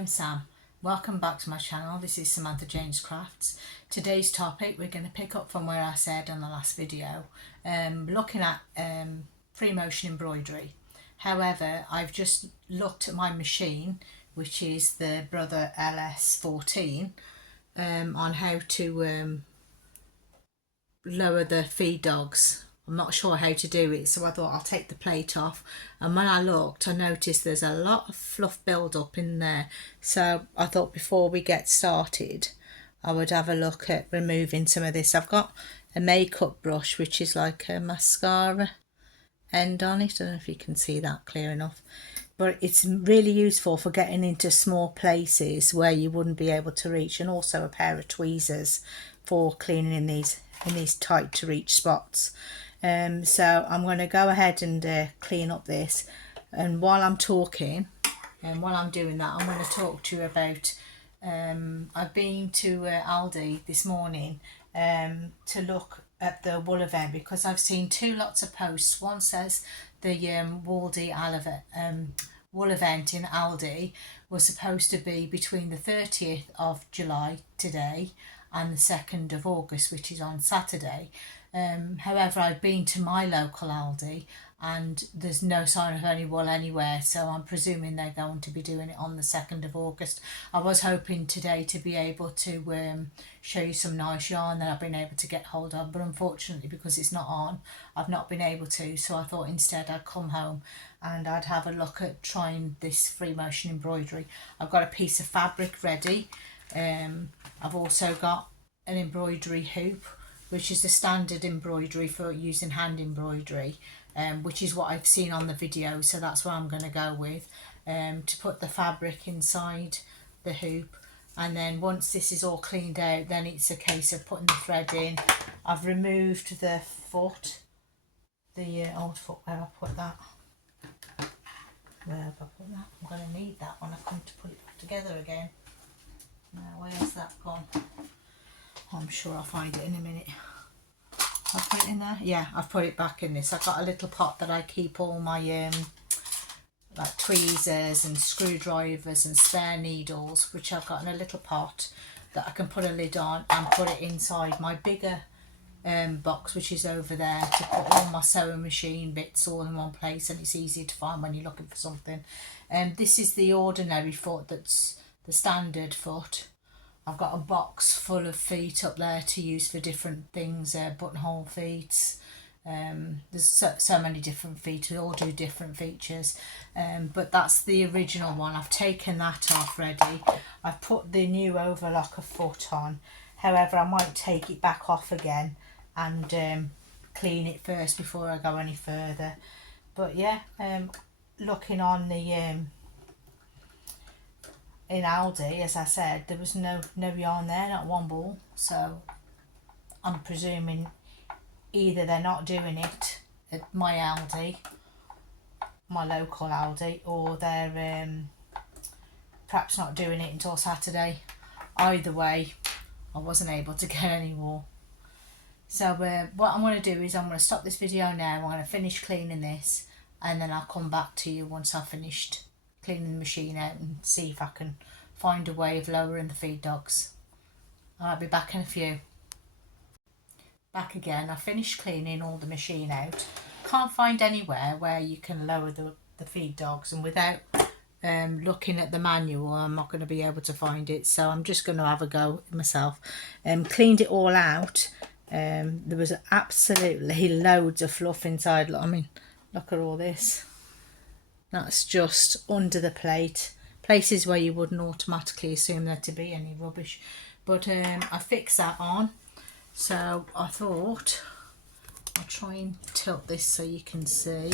I'm Sam. Welcome back to my channel. This is Samantha James Crafts. Today's topic, we're going to pick up from where I said in the last video, looking at free motion embroidery. However, I've just looked at my machine, which is the Brother LS14, on how to lower the feed dogs. I'm not sure how to do it, so I thought I'll take the plate off, and when I looked I noticed there's a lot of fluff build up in there, so I thought before we get started I would have a look at removing some of this. I've got a makeup brush which is like a mascara end on it. I don't know if you can see that clear enough, but it's really useful for getting into small places where you wouldn't be able to reach, and also a pair of tweezers for cleaning in these tight to reach spots. So I'm going to go ahead and clean up this, and while I'm talking and while I'm doing that, I'm going to talk to you about I've been to Aldi this morning to look at the wool event, because I've seen two lots of posts. One says the wool event in Aldi was supposed to be between the 30th of July today and the 2nd of August, which is on Saturday. However, I've been to my local Aldi and there's no sign of any wool anywhere, so I'm presuming they're going to be doing it on the 2nd of August. I was hoping today to be able to show you some nice yarn that I've been able to get hold of, but unfortunately because it's not on, I've not been able to, so I thought instead I'd come home and I'd have a look at trying this free motion embroidery. I've got a piece of fabric ready. I've also got an embroidery hoop, which is the standard embroidery for using hand embroidery, which is what I've seen on the video, so that's what I'm going to go with, to put the fabric inside the hoop. And then once this is all cleaned out, then it's a case of putting the thread in. I've removed the foot, the old foot. Where have I put that? Where have I put that? I'm going to need that when I come to put it back together again. Now where's that gone? I'm sure I'll find it in a minute. I've put it in there. Yeah, I've put it back in this. I've got a little pot that I keep all my like tweezers and screwdrivers and spare needles, which I've got in a little pot that I can put a lid on and put it inside my bigger box, which is over there, to put all my sewing machine bits all in one place, and it's easy to find when you're looking for something. This is the ordinary foot, that's the standard foot. I've got a box full of feet up there to use for different things, buttonhole feet. There's so many different feet, they all do different features, but that's the original one. I've taken that off ready. I've put the new overlocker foot on. However, I might take it back off again and clean it first before I go any further. But yeah, looking on the in Aldi, as I said, there was no yarn there, not one ball, so I'm presuming either they're not doing it at my Aldi, my local Aldi, or they're perhaps not doing it until Saturday. Either way, I wasn't able to get any more. So what I'm going to do is I'm going to stop this video now. I'm going to finish cleaning this, and then I'll come back to you once I've finished cleaning the machine out and see if I can find a way of lowering the feed dogs. I'll be back in a few. Back again. I finished cleaning all the machine out. Can't find anywhere where you can lower the feed dogs, and without looking at the manual I'm not going to be able to find it, so I'm just going to have a go myself. Cleaned it all out. There was absolutely loads of fluff inside. I mean, look at all this. That's just under the plate, places where you wouldn't automatically assume there to be any rubbish. But I fixed that on, so I thought I'll try and tilt this so you can see.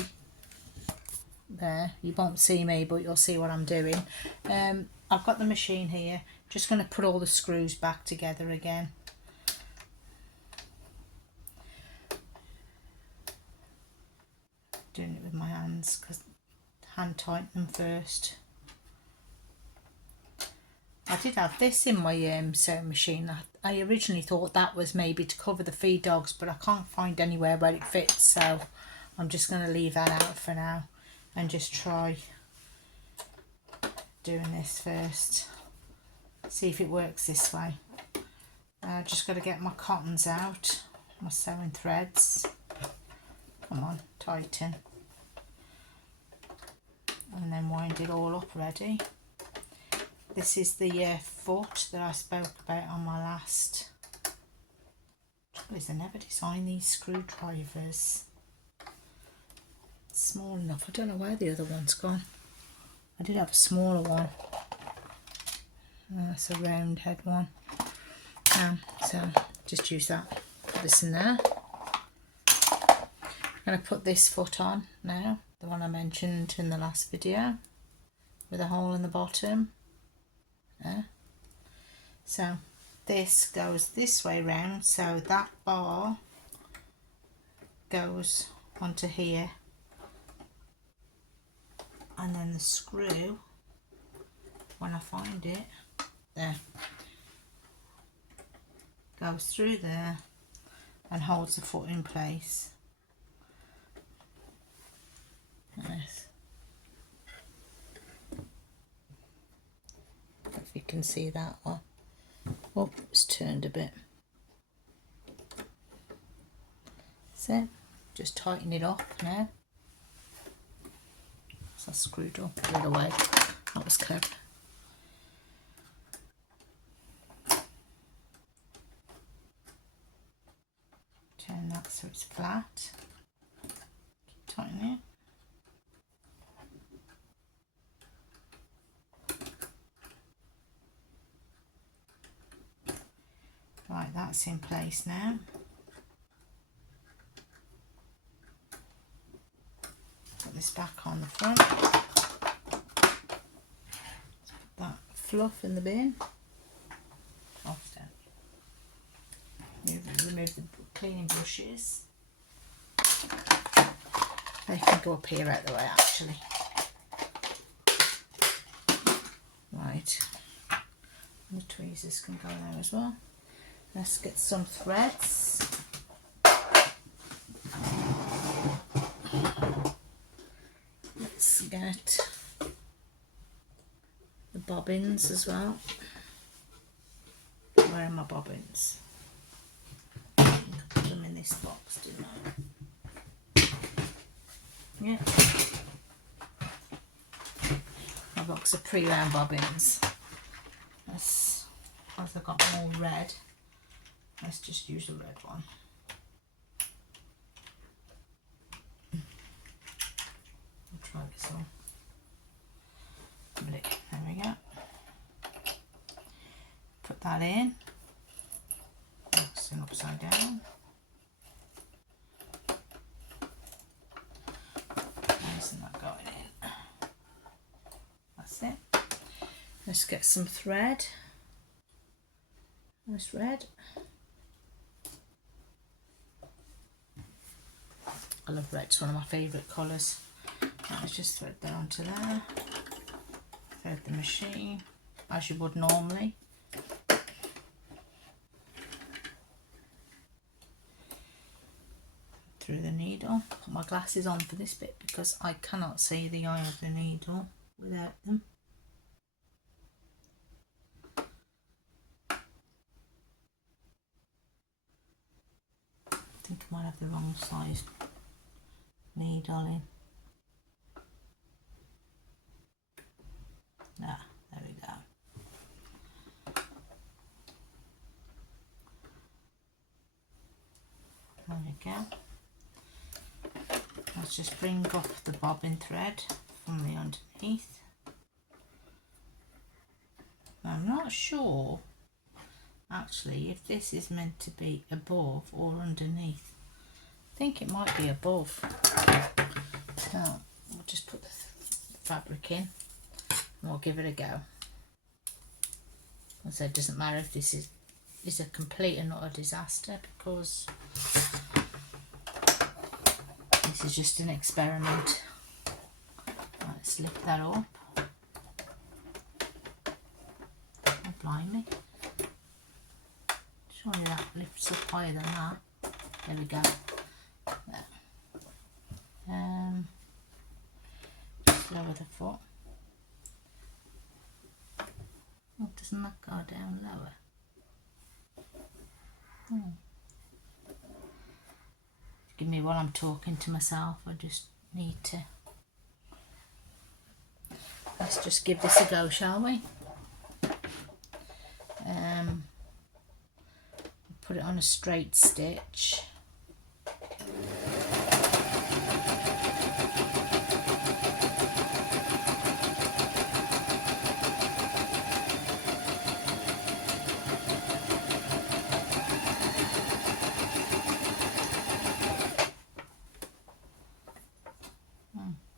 There, you won't see me, but you'll see what I'm doing. I've got the machine here, just going to put all the screws back together again. Doing it with my hands because hand tighten them first. I did have this in my sewing machine. I originally thought that was maybe to cover the feed dogs, but I can't find anywhere where it fits, so I'm just going to leave that out for now and just try doing this first. See if it works this way. Just got to get my cottons out, my sewing threads. Come on, tighten. And then wind it all up ready. This is the foot that I spoke about on my last. I never design these screwdrivers. It's small enough. I don't know where the other one's gone. I did have a smaller one. That's a round head one. So just use that. Put this in there. I'm going to put this foot on now, the one I mentioned in the last video, with a hole in the bottom. So this goes this way round, so that bar goes onto here, and then the screw, when I find it, there, goes through there and holds the foot in place. Nice. If you can see that one. Oh, it's turned a bit. That's it. Just tighten it up now. So I screwed up the other way. That was clever. Turn that so it's flat. Keep tightening it. Right, that's in place now. Put this back on the front. Put that fluff in the bin. Off down. Remove the cleaning brushes. They can go up here out the way actually. Right. And the tweezers can go there as well. Let's get some threads. Let's get the bobbins as well. Where are my bobbins? I think I put them in this box, didn't I? Yeah. My box of pre-round bobbins. As I've got more red. Let's just use a red one. I'll try this on. There we go. Put that in. Placing upside down. Isn't that going in? That's it. Let's get some thread. Nice red. I love red, it's one of my favourite colours. Let's just thread that onto there. Thread the machine, as you would normally. Through the needle. Put my glasses on for this bit because I cannot see the eye of the needle without them. I think I might have the wrong size needle in. Ah, there we go. There we go. Let's just bring up the bobbin thread from the underneath. I'm not sure actually if this is meant to be above or underneath. I think it might be above. So we'll just put the fabric in and we'll give it a go. As I said, it doesn't matter if this is a complete and utter disaster because this is just an experiment. Let's lift that up. Oh, blimey. Surely that lifts up higher than that. There we go. There. Just lower the foot. doesn't that go down lower? Give me while I'm talking to myself. I just need to. Let's just give this a go, shall we? Put it on a straight stitch.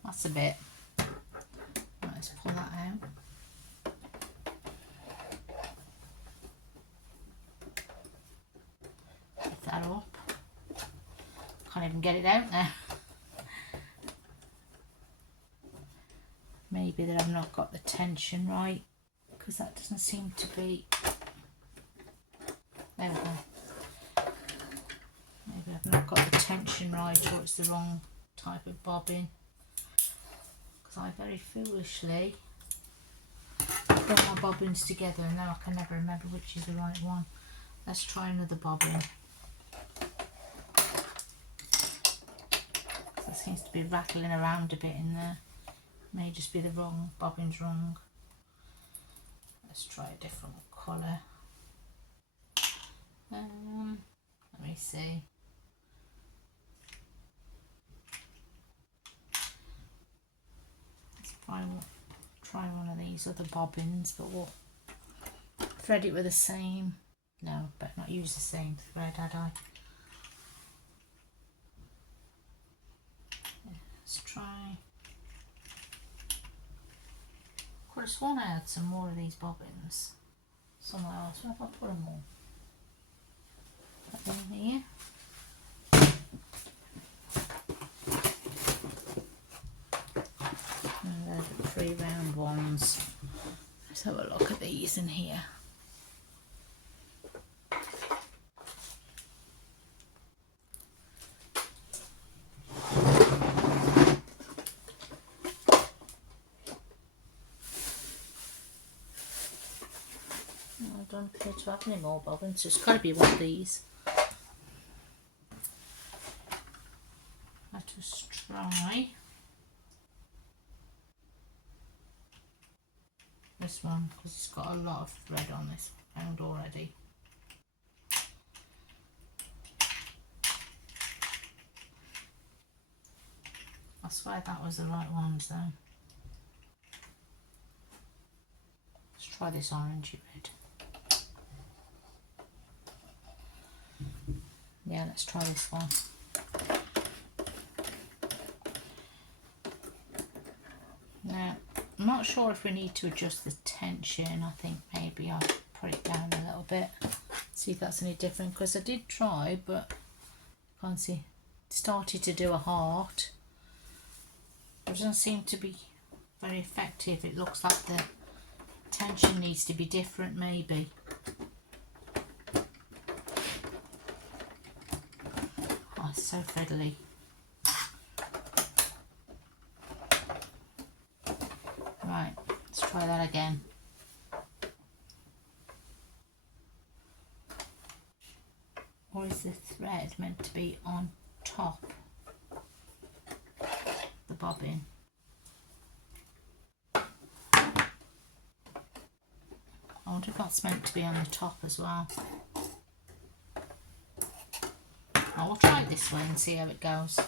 That's a bit. Let's pull that out. Lift that up. Can't even get it out now. Maybe that I've not got the tension right, because that doesn't seem to be. There we go. Maybe I've not got the tension right, or it's the wrong type of bobbin. Because I very foolishly put my bobbins together and now I can never remember which is the right one. Let's try another bobbin. That seems to be rattling around a bit in there. May just be the wrong bobbin's wrong. Let's try a different colour. Let me see. Try one of these other bobbins, but we'll thread it with the same. No, better not use the same thread, had I? Let's try. Could have sworn I had some more of these bobbins somewhere else. Where have I put them all? Put them in here. The 3 round ones. Let's have a look at these in here. I don't appear to have any more bobbins, so it's got to be one of these. Let us try this one, because it's got a lot of thread on this round already. I swear that was the right ones though. Let's try this orangey red. Yeah, let's try this one. Now, I'm not sure if we need to adjust the tension. I think maybe I'll put it down a little bit, see if that's any different, because I did try, but I can't see. It started to do a heart. It doesn't seem to be very effective. It looks like the tension needs to be different, maybe. Oh, it's so fiddly. Right, let's try that again. Or is the thread meant to be on top the bobbin? I wonder if that's meant to be on the top as well. I'll try it this way and see how it goes.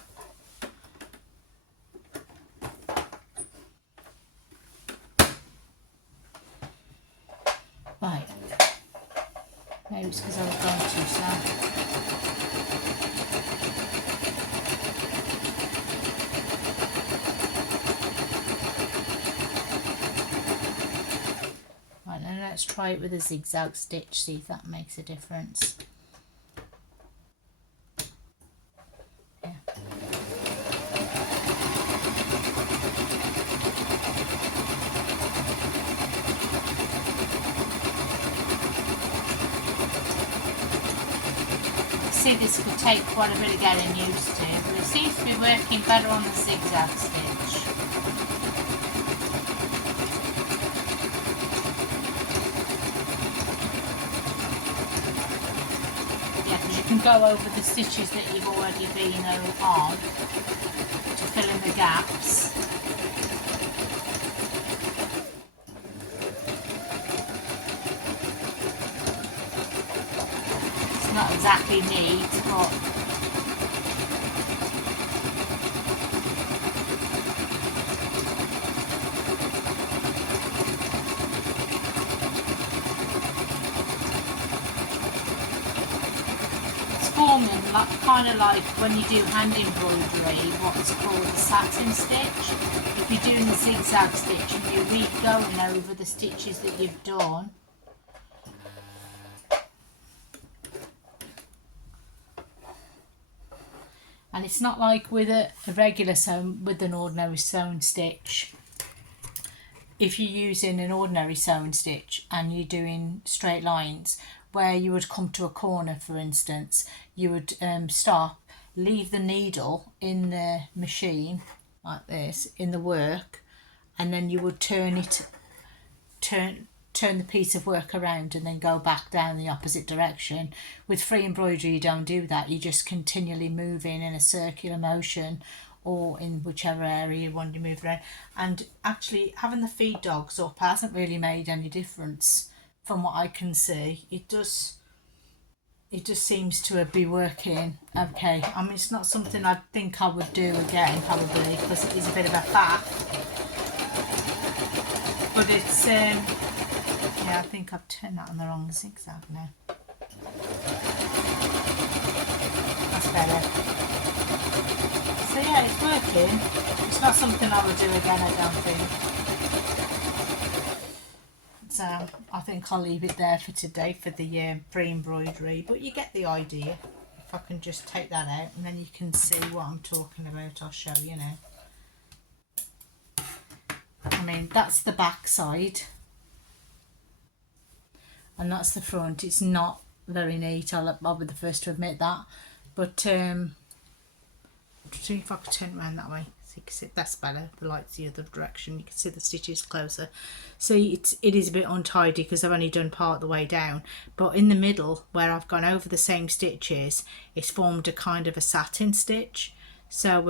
Right, maybe it's because I was going too slow. Right, then let's try it with a zigzag stitch, see if that makes a difference. Yeah. See, this could take quite a bit of getting used to, but it seems to be working better on the zigzag stitch. can go over the stitches that you've already been on to fill in the gaps. It's not exactly neat, but forming like, kind of like when you do hand embroidery, what's called a satin stitch. If you're doing the zigzag stitch and you're going over the stitches that you've done. And it's not like with a regular sewn, with an ordinary sewn stitch. If you're using an ordinary sewn stitch and you're doing straight lines, where you would come to a corner, for instance, you would stop, leave the needle in the machine like this in the work, and then you would turn the piece of work around and then go back down the opposite direction. With free embroidery you don't do that, you just continually moving in a circular motion or in whichever area you want to move around. And actually having the feed dogs up hasn't really made any difference from what I can see. It just seems to be working okay. I mean, it's not something I think I would do again probably, because it is a bit of a faff, but it's yeah, I think I've turned that on the wrong zigzag now. That's better. So yeah, it's working. It's not something I would do again, I don't think. So I think I'll leave it there for today for the free embroidery, but you get the idea. If I can just take that out and then you can see what I'm talking about, I'll show you now. I mean, that's the back side and that's the front. It's not very neat, I'll be the first to admit that, but see if I can turn around that way. So you can see that's better, the light's the other direction, you can see the stitches closer. See, it is a bit untidy because I've only done part of the way down, but in the middle where I've gone over the same stitches, it's formed a kind of a satin stitch. So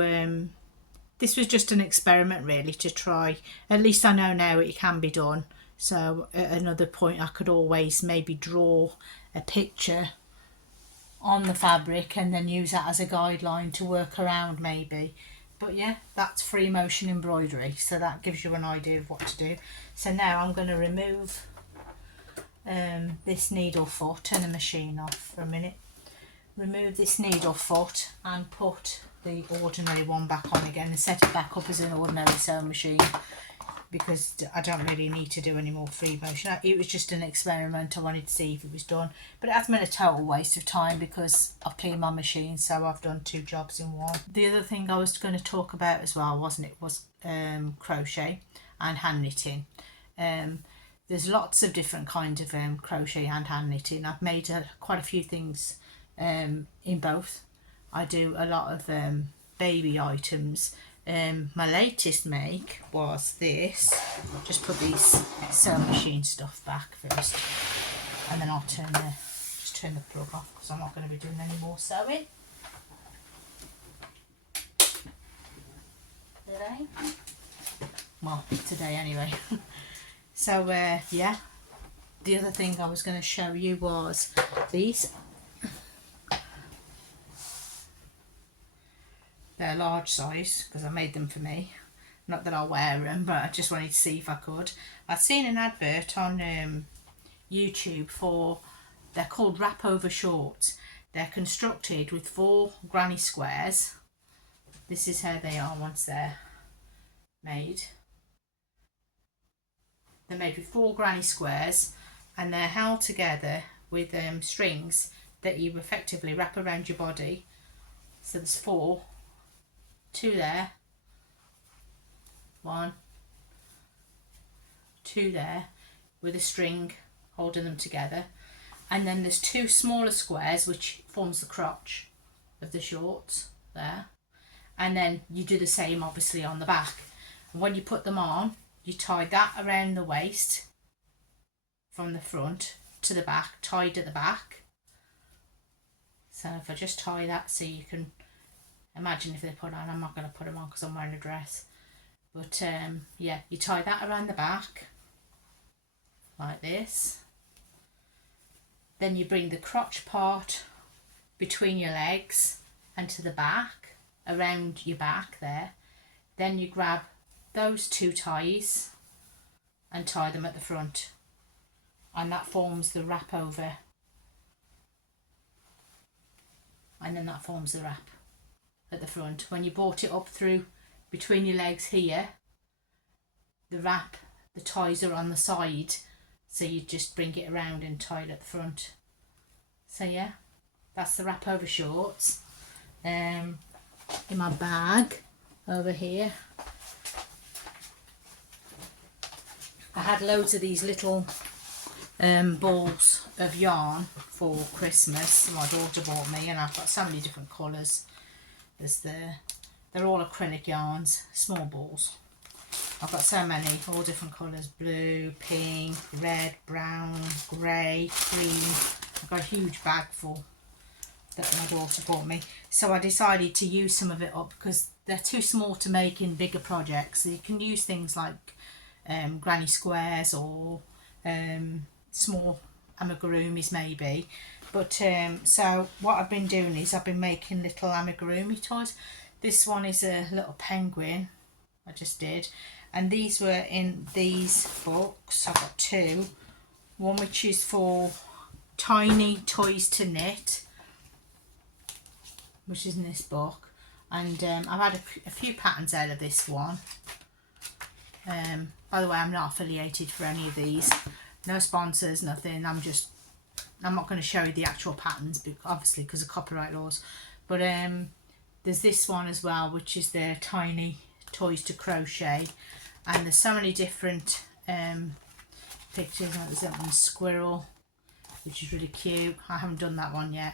this was just an experiment really to try. At least I know now it can be done. So at another point I could always maybe draw a picture on the fabric and then use that as a guideline to work around maybe. But yeah, that's free motion embroidery, so that gives you an idea of what to do. So now I'm going to remove this needle foot, turn the machine off for a minute, remove this needle foot and put the ordinary one back on again and set it back up as an ordinary sewing machine, because I don't really need to do any more free motion. It was just an experiment. I wanted to see if it was done, but it has been a total waste of time because I've cleaned my machine, so I've done two jobs in one. The other thing I was going to talk about as well, wasn't it, was crochet and hand knitting. There's lots of different kinds of crochet and hand knitting. I've made quite a few things in both. I do a lot of baby items. My latest make was this. Just put these sewing machine stuff back first, and then I'll turn the plug off because I'm not going to be doing any more sewing today. Well, today anyway. So yeah, the other thing I was going to show you was these. They're large size because I made them for me. Not that I'll wear them, but I just wanted to see if I could. I've seen an advert on YouTube for, they're called wrap over shorts. They're constructed with 4 granny squares. This is how they are once they're made. They're made with 4 granny squares and they're held together with strings that you effectively wrap around your body. So there's 4. 2 there, 1, 2 there, with a string holding them together, and then there's 2 smaller squares which forms the crotch of the shorts there, and then you do the same obviously on the back. And when you put them on, you tie that around the waist from the front to the back, tied at the back. So if I just tie that, so you can imagine if they put on, I'm not going to put them on because I'm wearing a dress, but yeah, you tie that around the back like this. Then you bring the crotch part between your legs and to the back, around your back there. Then you grab those two ties and tie them at the front, and that forms the wrap over, and then that forms the wrap at the front. When you brought it up through between your legs here, the wrap, the ties are on the side, so you just bring it around and tie it at the front. So yeah, that's the wrap over shorts. In my bag over here, I had loads of these little balls of yarn for Christmas. My daughter bought me, and I've got so many different colours. They're all acrylic yarns, small balls. I've got so many, all different colours: blue, pink, red, brown, grey, cream. I've got a huge bag full that my daughter bought me. So I decided to use some of it up because they're too small to make in bigger projects. So you can use things like granny squares or small amigurumis maybe. But so what I've been doing is I've been making little amigurumi toys. This one is a little penguin I just did, and these were in these books. I've got two. One which is for tiny toys to knit, which is in this book, and I've had a few patterns out of this one. By the way, I'm not affiliated for any of these, no sponsors, nothing. I'm not going to show you the actual patterns, obviously because of copyright laws, but there's this one as well, which is the tiny toys to crochet, and there's so many different pictures. There's that one squirrel, which is really cute. I haven't done that one yet.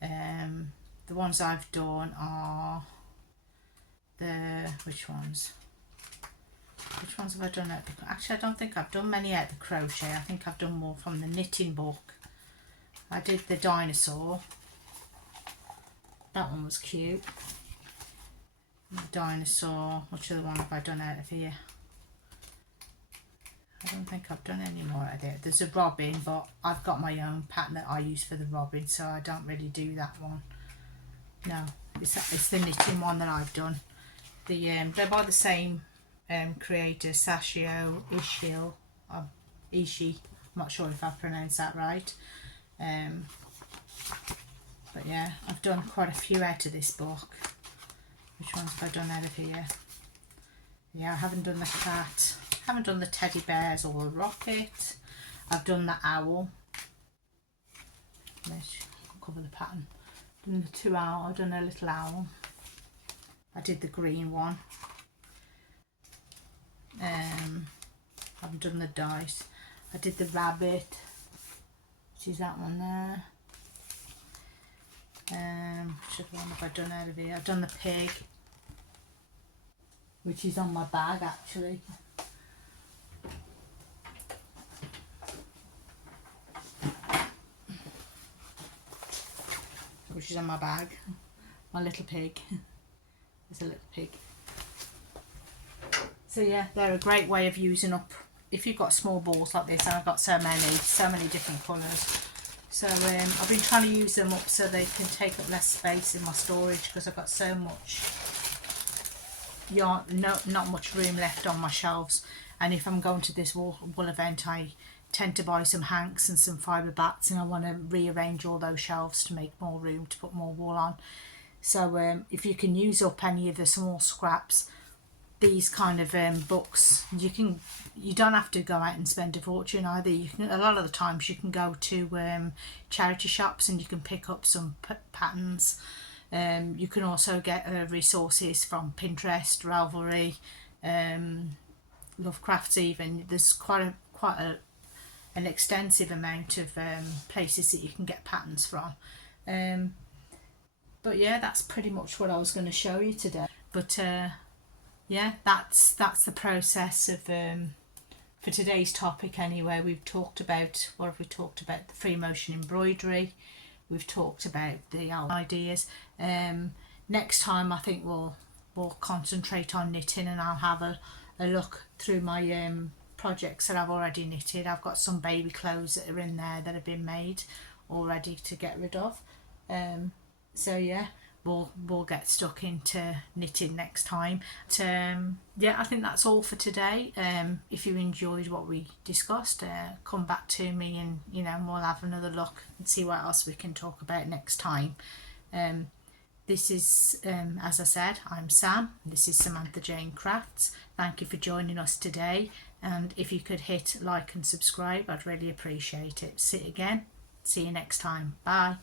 The ones I've done are which ones have I done out? Actually, I don't think I've done many out of the crochet. I think I've done more from the knitting book. I did the dinosaur. That one was cute. The dinosaur. Which other one have I done out of here? I don't think I've done any more out of it. There's a robin, but I've got my own pattern that I use for the robin, so I don't really do that one. No, it's the knitting one that I've done. They're by the same creator, Sashio Ishii. I'm not sure if I pronounced that right. But yeah, I've done quite a few out of this book. Which ones have I done out of here? Yeah, I haven't done the cat. I haven't done the teddy bears or the rocket. I've done the owl. Let's cover the pattern. I've done the two owl. I've done a little owl. I did the green one. I haven't done the dice. I did the rabbit, which is that one there. Which other one have I done out of here? I've done the pig, which is on my bag actually. Which is on my bag. My little pig. There's a little pig. So yeah, they're a great way of using up, if you've got small balls like this, and I've got so many different colours. So I've been trying to use them up so they can take up less space in my storage, because I've got so much yarn, not much room left on my shelves. And if I'm going to this wool event, I tend to buy some hanks and some fibre bats, and I want to rearrange all those shelves to make more room to put more wool on. So if you can use up any of the small scraps, these kind of books, you don't have to go out and spend a fortune either. You can, a lot of the times you can go to charity shops and you can pick up some patterns. You can also get resources from Pinterest, Ravelry, Lovecrafts even. There's quite an extensive amount of places that you can get patterns from. But yeah, that's pretty much what I was going to show you today. But yeah, that's the process of for today's topic anyway. We've talked about, what have we talked about? The free motion embroidery, we've talked about the ideas. Next time I think we'll concentrate on knitting, and I'll have a look through my projects that I've already knitted. I've got some baby clothes that are in there that have been made already to get rid of. So yeah, we'll get stuck into knitting next time. But, yeah, I think that's all for today. If you enjoyed what we discussed, come back to me, and we'll have another look and see what else we can talk about next time. This is, as I said, I'm Sam. This is Samantha Jane Crafts. Thank you for joining us today, and if you could hit like and subscribe, I'd really appreciate it. See you next time. Bye.